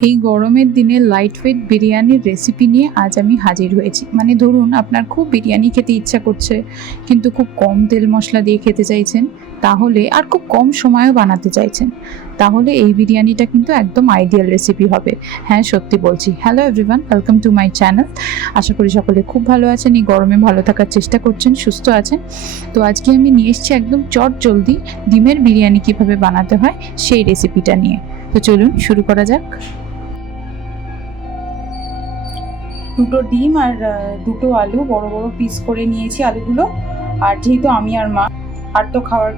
এই গরমের দিনে লাইট ওয়েট বিরিয়ানির রেসিপি নিয়ে আজ আমি হাজির হয়েছি। মানে ধরুন আপনার খুব বিরিয়ানি খেতে ইচ্ছা করছে, কিন্তু খুব কম তেল মশলা দিয়ে খেতে চাইছেন, তাহলে আর খুব কম সময়ও বানাতে চাইছেন, তাহলে এই বিরিয়ানিটা কিন্তু একদম আইডিয়াল রেসিপি হবে। হ্যাঁ, সত্যি বলছি। Hello everyone, welcome to my channel. আশা করি সকলে খুব ভালো আছেন, এই গরমে ভালো থাকার চেষ্টা করছেন, সুস্থ আছেন। তো আজকে আমি নিয়ে এসেছি একদম চট জলদি ডিমের বিরিয়ানি কিভাবে বানাতে হয় সেই রেসিপিটা নিয়ে। তো চলুন শুরু করা যাক। দুটো ডিম আর দুটো আলু বড় বড় পিস করে নিয়েছি আলুগুলো। আর যেহেতু আমি আর মা, আর তো খাওয়ার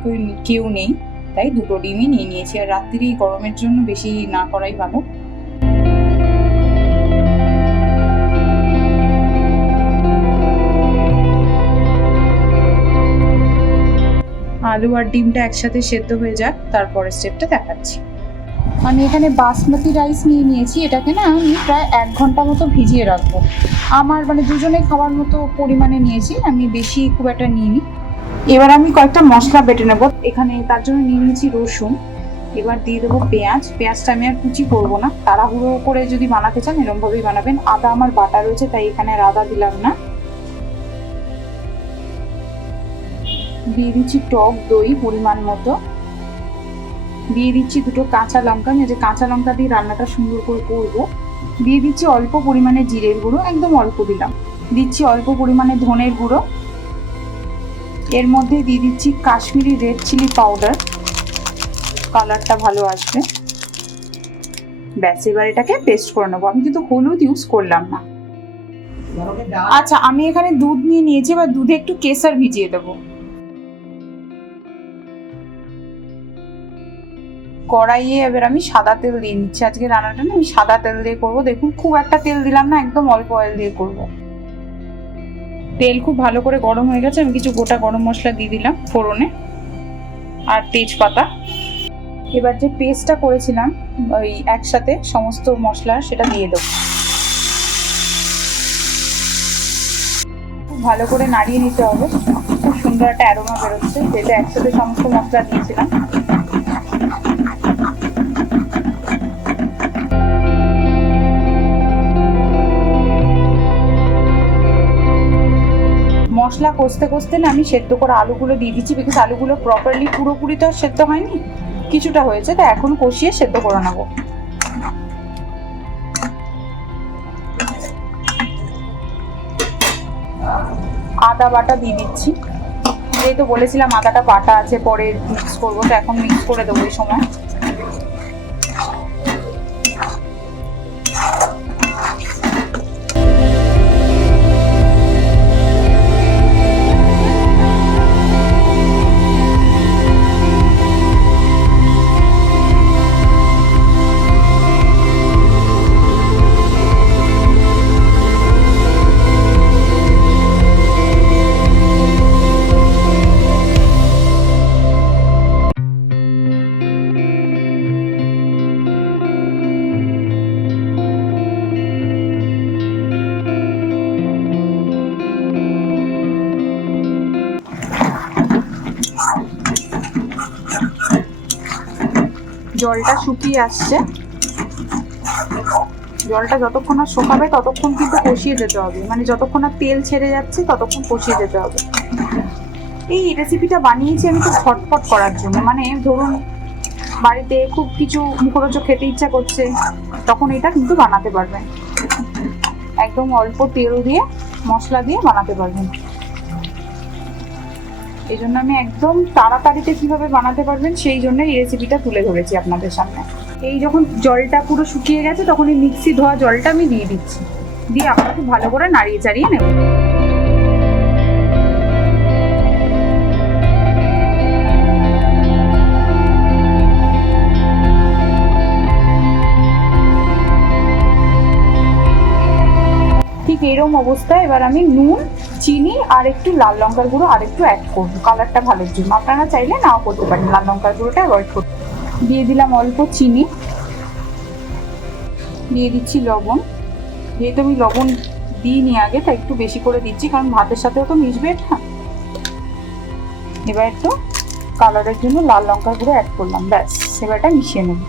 কেউ নেই, তাই দুটো ডিমই নিয়ে নিয়েছি। আর রাত্রিরে এই গরমের জন্য বেশি না করাই ভালো। আলু আর ডিমটা একসাথে সেদ্ধ হয়ে যাক, তারপরে স্টেপটা দেখাচ্ছি। আমি এখানে বাসমতি রাইস নিয়ে নিয়েছি। এটাকে না আমি প্রায় 1 ঘন্টা মতো ভিজিয়ে রাখবো। আমার মানে দুজনে খাওয়ার মতো পরিমাণে নিয়েছি, আমি বেশি খুব একটা নিইনি। এবার আমি কয়েকটা মশলা বেটে নেবো। এখানে তার জন্য নিয়ে নিয়েছি রসুন। এবার দিয়ে দেবো পেঁয়াজ। পেঁয়াজটা আমি আর কুচি করবো না, তাড়াহুড়ো করে যদি বানাতে চান এরকমভাবেই বানাবেন। আদা আমার বাটা রয়েছে, তাই এখানে আর আদা দিলাম না। দিয়ে দিচ্ছি টক দই পরিমাণ মতো। দিয়ে দিচ্ছি দুটো কাঁচা লঙ্কা, আমি যে কাঁচা লঙ্কা দিয়ে রান্নাটা সুন্দর করে করবো। দিয়ে দিচ্ছি অল্প পরিমাণে জিরের গুঁড়ো, একদম অল্প দিলাম। দিচ্ছি অল্প পরিমাণে ধনের গুঁড়ো। এর মধ্যে দিয়ে দিচ্ছি কাশ্মীরি রেড চিলি পাউডার, কালারটা ভালো আসবে। ব্যাস, এবার এটাকে পেস্ট করে নেবো। আমি কিন্তু হলুদ ইউজ করলাম না। আচ্ছা, আমি এখানে দুধ নিয়ে নিয়েছি, এবার দুধে একটু কেশর ভিজিয়ে দেবো। কড়াইয়ে এবার আমি সাদা তেল দিয়ে নিচ্ছি। আজকে রান্নাটা না আমি সাদা তেল দিয়ে করবো। দেখুন, খুব একটা তেল দিলাম না, একদম অল্প অয়েল দিয়ে করবো। তেল খুব ভালো করে গরম হয়ে গেছে, আমি কিছু গোটা গরম মশলা দিয়ে দিলাম ফোড়নে, আর তেজপাতা। এবার যে পেস্টটা করেছিলাম ওই একসাথে সমস্ত মশলা, সেটা দিয়ে দেবো। খুব ভালো করে নাড়িয়ে নিতে হবে। খুব সুন্দর একটা অ্যারোমা বেরোচ্ছে, যেটা একসাথে সমস্ত মশলা দিয়েছিলাম। মশলা কষতে কষতে না আমি সেদ্ধ করা আলুগুলো দিয়ে দিচ্ছি, বিকজ আলুগুলো প্রপারলি পুরোপুরি তো আর সেদ্ধ হয়নি, কিছুটা হয়েছে, তো এখন কষিয়ে সেদ্ধ করে নেবো। আদা বাটা দিয়ে দিচ্ছি। যেহেতু বলেছিলাম আদাটা বাটা আছে, পরে মিক্স করবো, তো এখন মিক্স করে দেবো এই সময়। জলটা শুকিয়ে আসছে। জলটা যতক্ষণ না শুকাবে ততক্ষণ কিন্তু কষিয়ে যেতে হবে, মানে যতক্ষণ না তেল ছেড়ে যাচ্ছে ততক্ষণ কষিয়ে যেতে হবে। এই রেসিপিটা বানিয়েছি আমি তো ঝটপট করার জন্য। মানে ধরুন বাড়িতে খুব কিছু মুখরোচক খেতে ইচ্ছা করছে, তখন এটা কিন্তু বানাতে পারবেন। একদম অল্প তেল দিয়ে মশলা দিয়ে বানাতে পারবেন। এই জন্য আমি একদম তাড়াতাড়িতে কিভাবে বানাতে পারবেন সেই জন্য এই রেসিপিটা তুলে ধরেছি আপনাদের সামনে। এই যখন জলটা পুরো শুকিয়ে গেছে, তখন এই মিক্সি ধোয়া জলটা আমি দিয়ে দিচ্ছি। দিয়ে আপনাকে খুব ভালো করে নাড়িয়ে চাড়িয়ে নেব। ঠিক এরকম অবস্থায় এবার আমি নুন, চিনি আর একটু লাল লঙ্কার গুঁড়ো আর একটু অ্যাড করবো, কালারটা ভালোর জন্য। আপনারা চাইলে নাও করতে পারেন, লাল লঙ্কার গুঁড়োটা অ্যাভয়েড করতে। দিয়ে দিলাম অল্প চিনি। দিয়ে দিচ্ছি লবণ। যেহেতু আমি লবণ দিইনি আগে, তাই একটু বেশি করে দিচ্ছি, কারণ ভাতের সাথেও তো মিশবে এটা। এবার একটু কালারের জন্য লাল লঙ্কার গুঁড়ো অ্যাড করলাম। ব্যাস, এবার এটা মিশিয়ে নেব।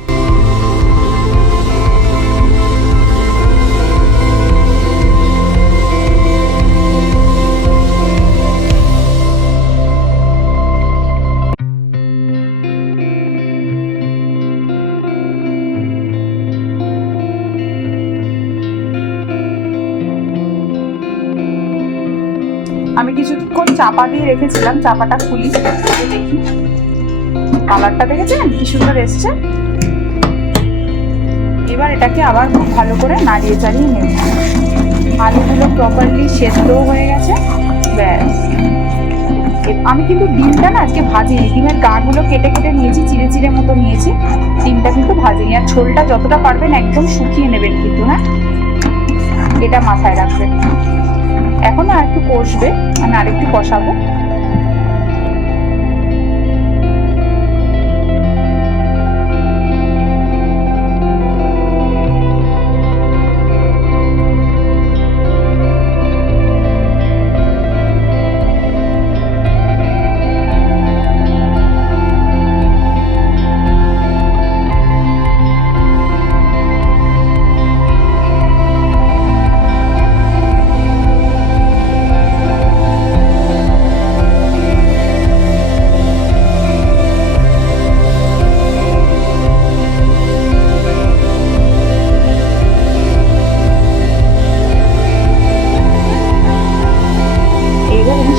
আমি কিছুক্ষণ চাপা দিয়ে রেখেছিলাম, চাপাটা খুলি দেখি, কালারটা দেখেছেন কি সুন্দর এসছে। এবার এটাকে আবার খুব ভালো করে নাড়িয়ে চাড়িয়ে নেব। আলুগুলো প্রপারলি সেদ্ধ হয়ে গেছে। ব্যাস, আমি কিন্তু ডিমটা না আজকে ভাজিনি, ডিমের গাগুলো কেটে কেটে নিয়েছি, চিড়ে চিড়ে মতো নিয়েছি, ডিমটা কিন্তু ভাজিনি। আর ঝোলটা যতটা পারবেন একদম শুকিয়ে নেবেন কিন্তু, হ্যাঁ এটা মাথায় রাখবেন। এখন আর একটু কষবে, আমি আরেকটু কষাবো।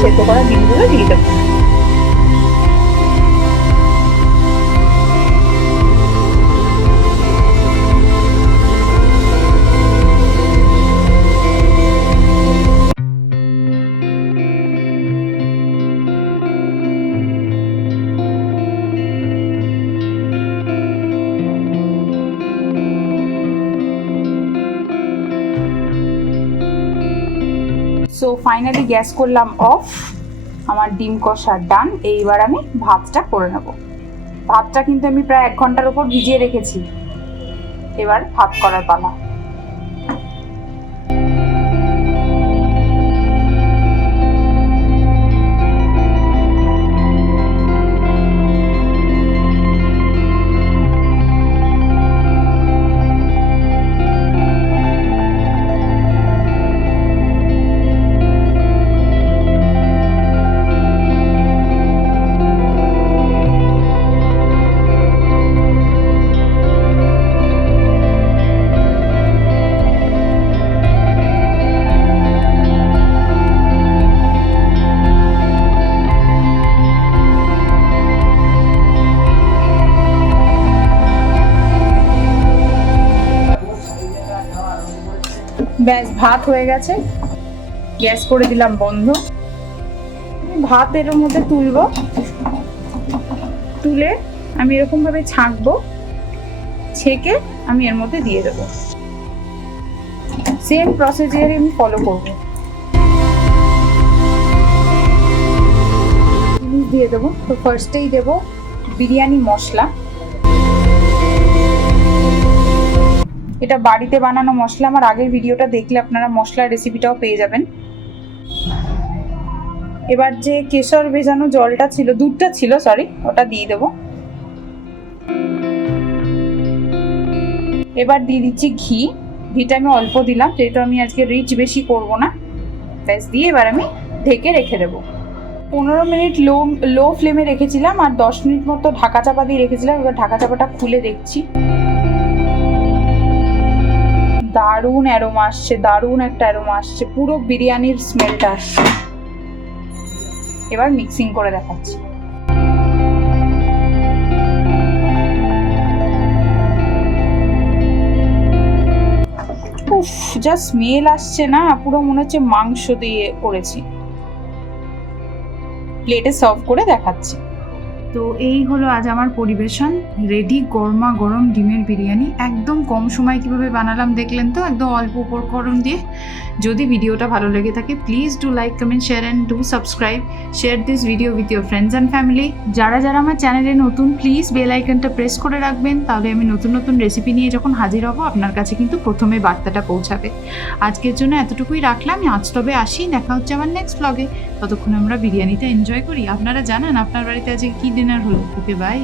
সেদ্ধ করা ডিমগুলো দিয়ে দেবো। সো ফাইনালি গ্যাস করলাম অফ, আমার ডিম কষা ডান। এইবার আমি ভাতটা করে নেব। ভাতটা কিন্তু আমি প্রায় 1 ঘন্টার উপর ভিজিয়ে রেখেছি। এবার ভাত করার পালা। ব্যাস ভাত হয়ে গেছে, গ্যাস করে দিলাম বন্ধ। ভাত এর মধ্যে তুলবো, তুলে আমি এরকম ভাবে ছাঁকবো, ছেঁকে আমি এর মধ্যে দিয়ে দেবো। সেম প্রসিজারে আমি ফলো করবো। দিয়ে দেবো, তো ফার্স্টেই দেবো বিরিয়ানি মশলা। এটা বাড়িতে বানানো মশলা, আমার আগের ভিডিওটা দেখলে আপনারা মশলার রেসিপিটাও পেয়ে যাবেন। এবার যে কেশর ভেজানো জলটা ছিল, দুধটা ছিল সরি, ওটা দিয়ে দেবো। এবার দিয়ে দিচ্ছি ঘি। ঘিটা আমি অল্প দিলাম, যেহেতু আমি আজকে রিচ বেশি করব না। ব্যাস দিয়ে এবার আমি ঢেকে রেখে দেবো। 15 মিনিট লো ফ্লেমে রেখেছিলাম, আর 10 মিনিট মতো ঢাকা চাপা দিয়ে রেখেছিলাম। এবার ঢাকা চাপাটা খুলে দেখছি, দারুণ অ্যারোমা আসছে, দারুণ একটা অ্যারোমা আসছে, পুরো বিরিয়ানির স্মেলটা আসছে। এবার মিক্সিং করে দেখাচ্ছি। উফ, যা স্মেল আসছে না, পুরো মনে হচ্ছে মাংস দিয়ে করেছি। প্লেটে সার্ভ করে দেখাচ্ছি। তো এই হলো আজ আমার পরিবেশন, রেডি গরমা গরম ডিমের বিরিয়ানি। একদম কম সময় কিভাবে বানালাম দেখলেন তো, একদম অল্প উপকরণ দিয়ে। যদি ভিডিওটা ভালো লেগে থাকে please do like, comment, share and do subscribe. Share this video with your friends and family. যারা যারা আমার চ্যানেলে নতুন, প্লিজ বেল আইকনটা প্রেস করে রাখবেন, তাহলে আমি নতুন নতুন রেসিপি নিয়ে যখন হাজির হব আপনার কাছে কিন্তু প্রথমে বার্তাটা পৌঁছাবে। আজকের জন্য এতটুকুই রাখলাম, আজ তবে আসি, দেখা হচ্ছে আমার নেক্সট ব্লগে। ততক্ষণ আমরা বিরিয়ানিটা এনজয় করি। আপনারা জানান আপনার বাড়িতে আজকে কী ডিনার হলো। ওকে, বাই।